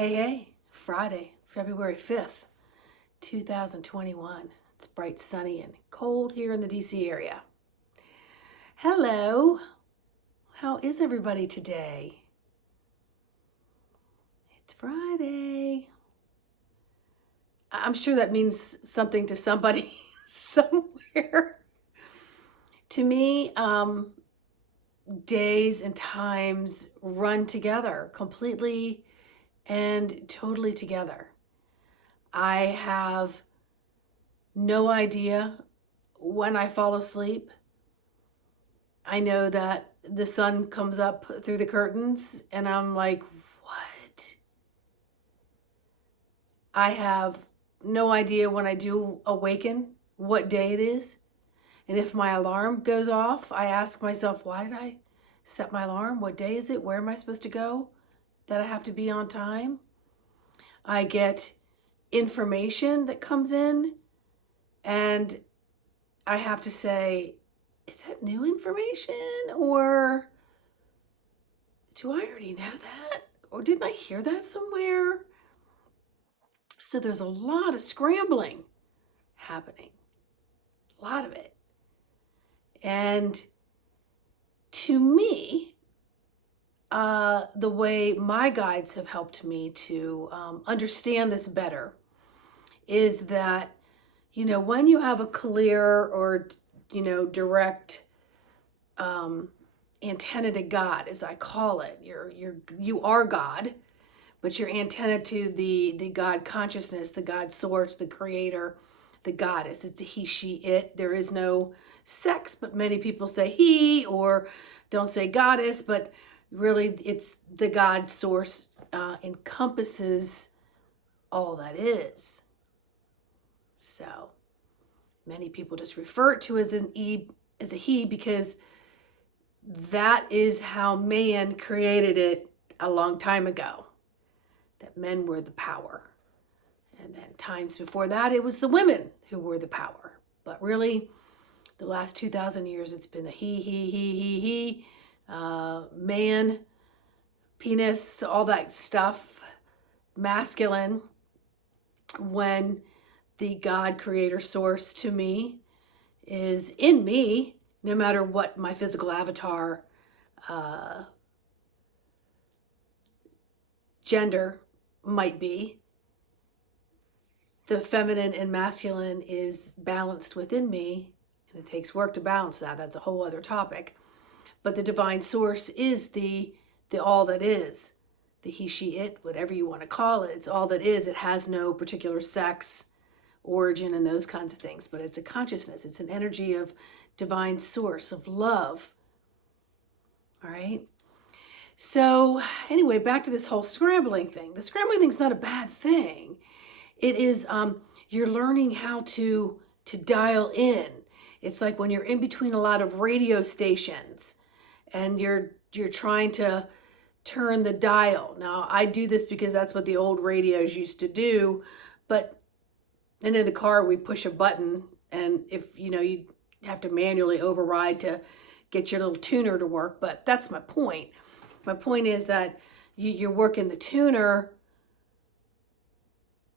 Hey, Friday, February 5th, 2021. It's bright, sunny, and cold here in the DC area. Hello, how is everybody today? It's Friday. I'm sure that means something to somebody somewhere. To me, days and times run together completely and totally together. I have no idea when I fall asleep. I know that the sun comes up through the curtains and I'm like, what? I have no idea when I do awaken what day it is. And if my alarm goes off, I ask myself, why did I set my alarm? What day is it? Where am I supposed to go? That I have to be on time? I get information that comes in and I have to say, is that new information or do I already know that? Or didn't I hear that somewhere? So there's a lot of scrambling happening, a lot of it. And to me, the way my guides have helped me to understand this better is that, when you have a clear or, direct antenna to God, as I call it, you are God, but your antenna to the God consciousness, the God source, the creator, the goddess. It's a he, she, it. There is no sex, but many people say he or don't say goddess, but really it's the God source encompasses all that is. So many people just refer to as a he because that is how man created it a long time ago, that men were the power. And then times before that, it was the women who were the power. But really, the last 2,000 years, it's been the he, man, penis, all that stuff, masculine, when the God creator source to me is in me, no matter what my physical avatar gender might be. The feminine and masculine is balanced within me, and it takes work to balance that. That's a whole other topic. But the divine source is the all that is, the he, she, it, whatever you want to call it. It's all that is. It has no particular sex, origin, and those kinds of things. But it's a consciousness. It's an energy of divine source, of love. All right? So anyway, back to this whole scrambling thing. The scrambling thing's not a bad thing. It is you're learning how to dial in. It's like when you're in between a lot of radio stations and you're trying to turn the dial. Now, I do this because that's what the old radios used to do, and in the car we push a button, and if you have to manually override to get your little tuner to work, but that's my point. My point is that you're working the tuner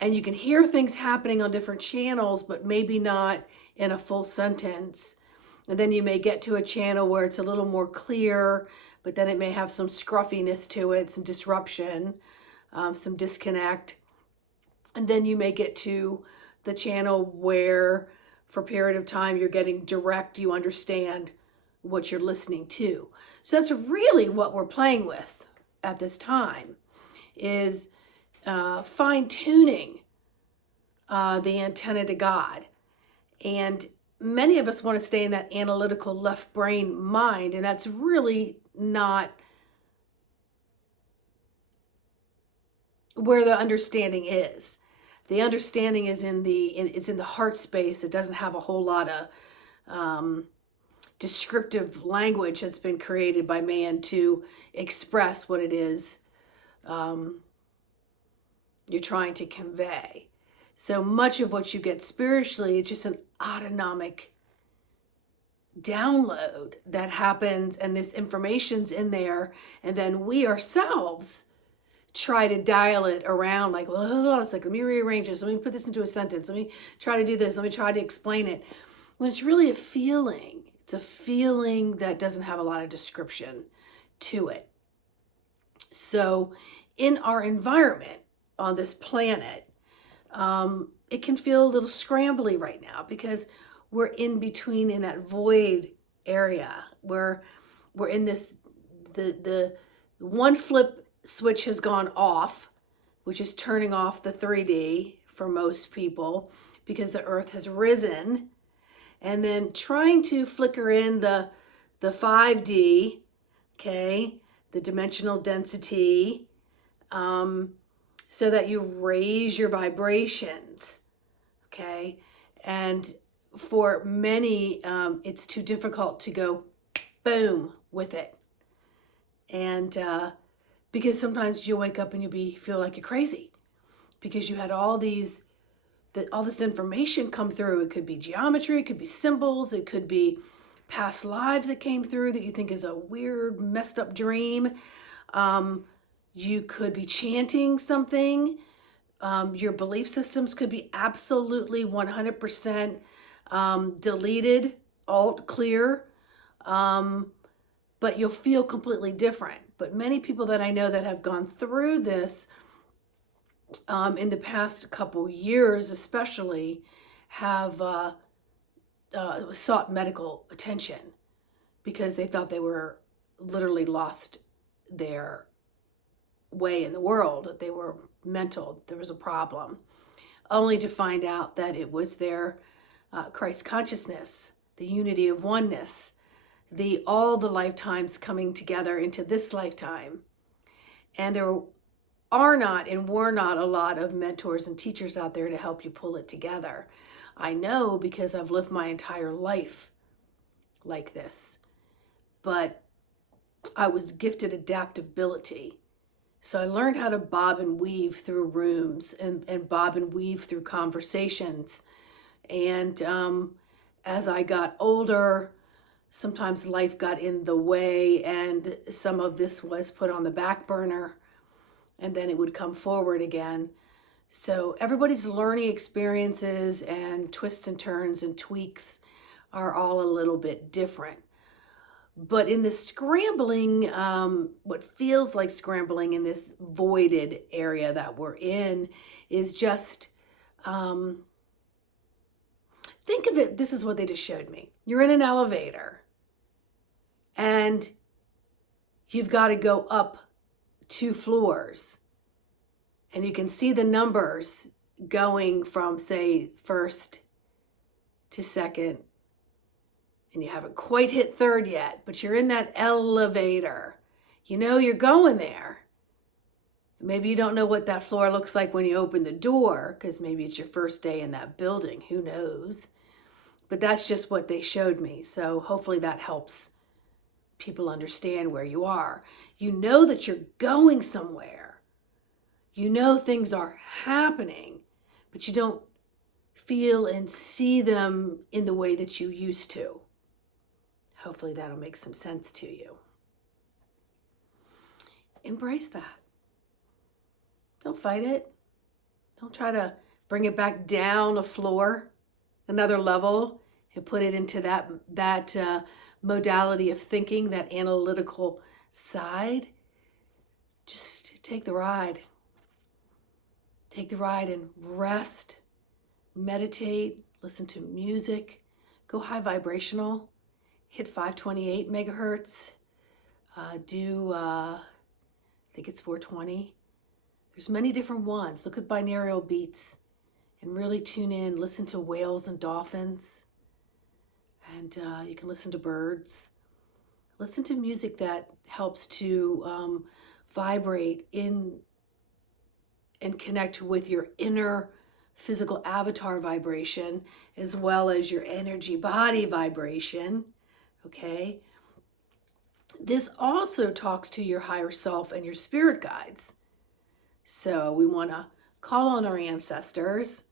and you can hear things happening on different channels, but maybe not in a full sentence. And then you may get to a channel where it's a little more clear, but then it may have some scruffiness to it, some disruption, some disconnect. And then you may get to the channel where for a period of time you're getting direct, you understand what you're listening to. So that's really what we're playing with at this time, is fine-tuning the antenna to God. And many of us want to stay in that analytical left brain mind, and that's really not where the understanding is. The understanding is it's in the heart space. It doesn't have a whole lot of descriptive language that's been created by man to express what it is you're trying to convey. So much of what you get spiritually is just an autonomic download that happens, and this information's in there, and then we ourselves try to dial it around, like, well, hold on a second, let me rearrange this, let me put this into a sentence, let me try to do this, let me try to explain it. When it's really a feeling, it's a feeling that doesn't have a lot of description to it. So in our environment on this planet, it can feel a little scrambly right now because we're in between, in that void area where we're in this, the one flip switch has gone off, which is turning off the 3D for most people because the earth has risen, and then trying to flicker in the 5D, okay, the dimensional density, so that you raise your vibrations, okay? And for many, it's too difficult to go boom with it. And because sometimes you'll wake up and feel like you're crazy because you had all this information come through. It could be geometry, it could be symbols, it could be past lives that came through that you think is a weird, messed up dream. You could be chanting something. Your belief systems could be absolutely 100% deleted, alt clear, but you'll feel completely different. But many people that I know that have gone through this in the past couple years especially have sought medical attention because they thought they were literally lost their way in the world, that they were mental, there was a problem, only to find out that it was their Christ consciousness, the unity of oneness, all the lifetimes coming together into this lifetime. And there are not and were not a lot of mentors and teachers out there to help you pull it together. I know because I've lived my entire life like this, but I was gifted adaptability. So I learned how to bob and weave through rooms and bob and weave through conversations. And as I got older, sometimes life got in the way and some of this was put on the back burner and then it would come forward again. So everybody's learning experiences and twists and turns and tweaks are all a little bit different. But in the scrambling, what feels like scrambling in this voided area that we're in is just, think of it, this is what they just showed me. You're in an elevator and you've got to go up 2 floors and you can see the numbers going from, say, first to second, and you haven't quite hit third yet, but you're in that elevator. You know you're going there. Maybe you don't know what that floor looks like when you open the door, because maybe it's your first day in that building. Who knows? But that's just what they showed me. So hopefully that helps people understand where you are. You know that you're going somewhere. You know things are happening, but you don't feel and see them in the way that you used to. Hopefully that'll make some sense to you. Embrace that. Don't fight it. Don't try to bring it back down a floor, another level, and put it into that modality of thinking, that analytical side. Just take the ride. Take the ride and rest, meditate, listen to music, go high vibrational. Hit 528 megahertz, I think it's 420. There's many different ones. Look at binaural beats and really tune in, listen to whales and dolphins. And you can listen to birds. Listen to music that helps to vibrate in and connect with your inner physical avatar vibration as well as your energy body vibration. Okay, this also talks to your higher self and your spirit guides. So we want to call on our ancestors.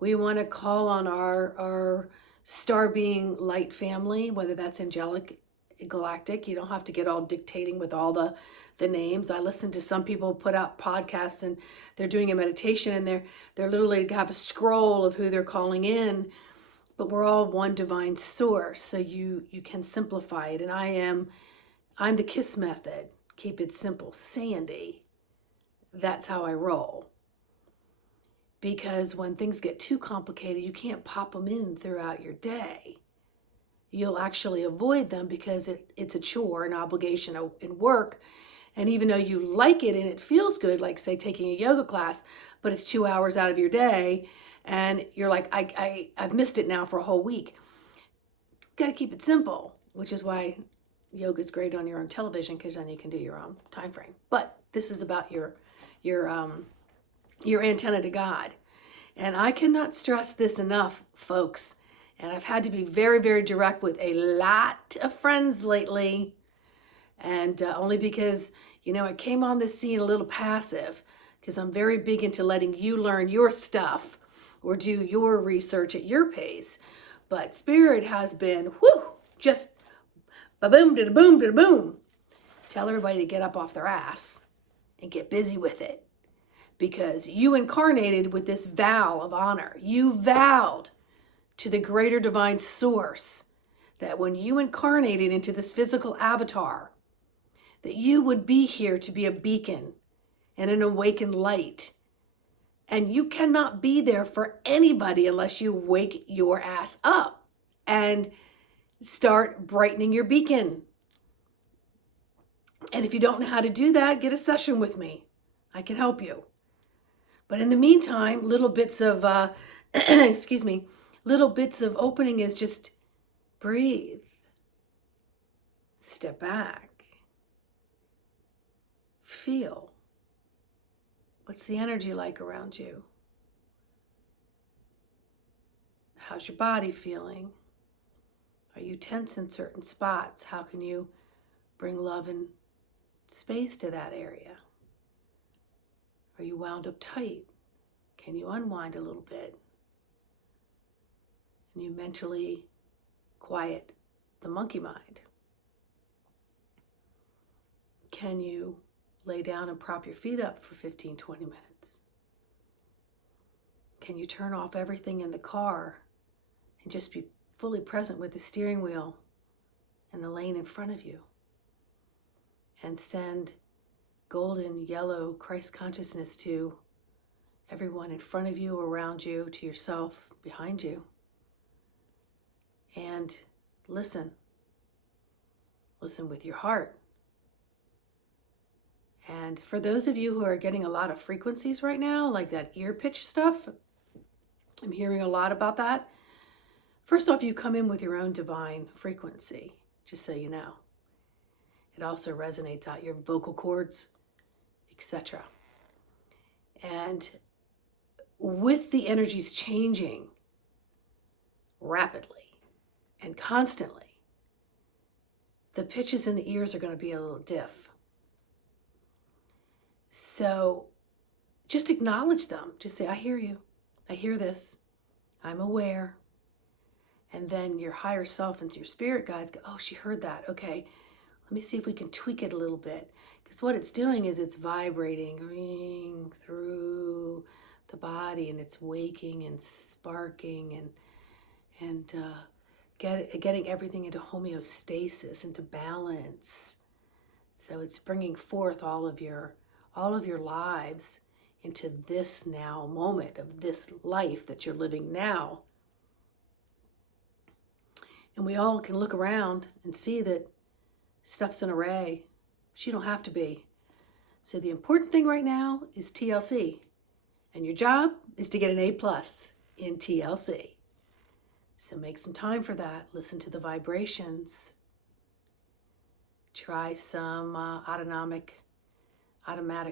We want to call on our star being light family, whether that's angelic, galactic. You don't have to get all dictating with all the the names. I listen to some people put out podcasts and they're doing a meditation and they're literally have a scroll of who they're calling in, but we're all one divine source. So you can simplify it. And I'm the KISS method. Keep it simple. Sandy. That's how I roll. Because when things get too complicated, you can't pop them in throughout your day. You'll actually avoid them because it's a chore, an obligation in work. And even though you like it and it feels good, like say taking a yoga class, but it's 2 hours out of your day and you're like, I've missed it now for a whole week. You've got to keep it simple, which is why yoga is great on your own television, because then you can do your own time frame. But this is about your antenna to God. And I cannot stress this enough, folks. And I've had to be very, very direct with a lot of friends lately. And only because, I came on this scene a little passive, because I'm very big into letting you learn your stuff or do your research at your pace. But Spirit has been, just ba-boom, da-da-boom, da-da-boom. Tell everybody to get up off their ass and get busy with it. Because you incarnated with this vow of honor. You vowed to the greater divine source that when you incarnated into this physical avatar, that you would be here to be a beacon and an awakened light. And you cannot be there for anybody unless you wake your ass up and start brightening your beacon. And if you don't know how to do that, get a session with me. I can help you. But in the meantime, little bits of, little bits of opening is just breathe. Step back. Feel. What's the energy like around you? How's your body feeling? Are you tense in certain spots? How can you bring love and space to that area? Are you wound up tight? Can you unwind a little bit? And you mentally quiet the monkey mind. Can you lay down and prop your feet up for 15, 20 minutes? Can you turn off everything in the car and just be fully present with the steering wheel and the lane in front of you? And send golden, yellow Christ consciousness to everyone in front of you, around you, to yourself, behind you. And listen. Listen with your heart. And for those of you who are getting a lot of frequencies right now, like that ear pitch stuff, I'm hearing a lot about that. First off, you come in with your own divine frequency, just so you know. It also resonates out your vocal cords, etc. And with the energies changing rapidly and constantly, the pitches in the ears are going to be a little diff. So just acknowledge them. Just say, I hear you. I hear this. I'm aware. And then your higher self and your spirit guides go, oh, she heard that. Okay, let me see if we can tweak it a little bit. Because what it's doing is it's vibrating through the body, and it's waking and sparking and getting everything into homeostasis, into balance. So it's bringing forth all of your lives into this now moment of this life that you're living now. And we all can look around and see that stuff's an array, but you don't have to be. So the important thing right now is TLC. And your job is to get an A+ in TLC. So make some time for that. Listen to the vibrations. Try some automatic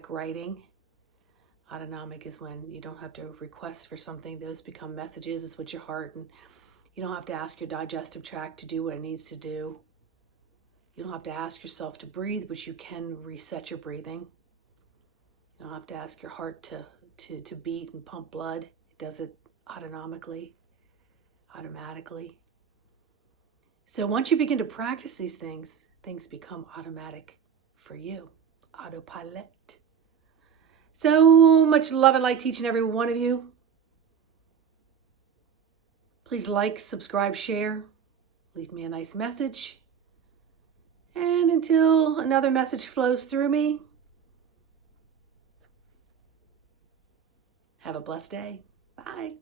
writing. Autonomic is when you don't have to request for something. Those become messages. It's with your heart, and you don't have to ask your digestive tract to do what it needs to do. You don't have to ask yourself to breathe, but you can reset your breathing. You don't have to ask your heart to beat and pump blood. It does it automatically. So once you begin to practice these things become automatic for you, autopilot. So much love and light to each and every one of you. Please like, subscribe, share. Leave me a nice message. And until another message flows through me, have a blessed day. Bye.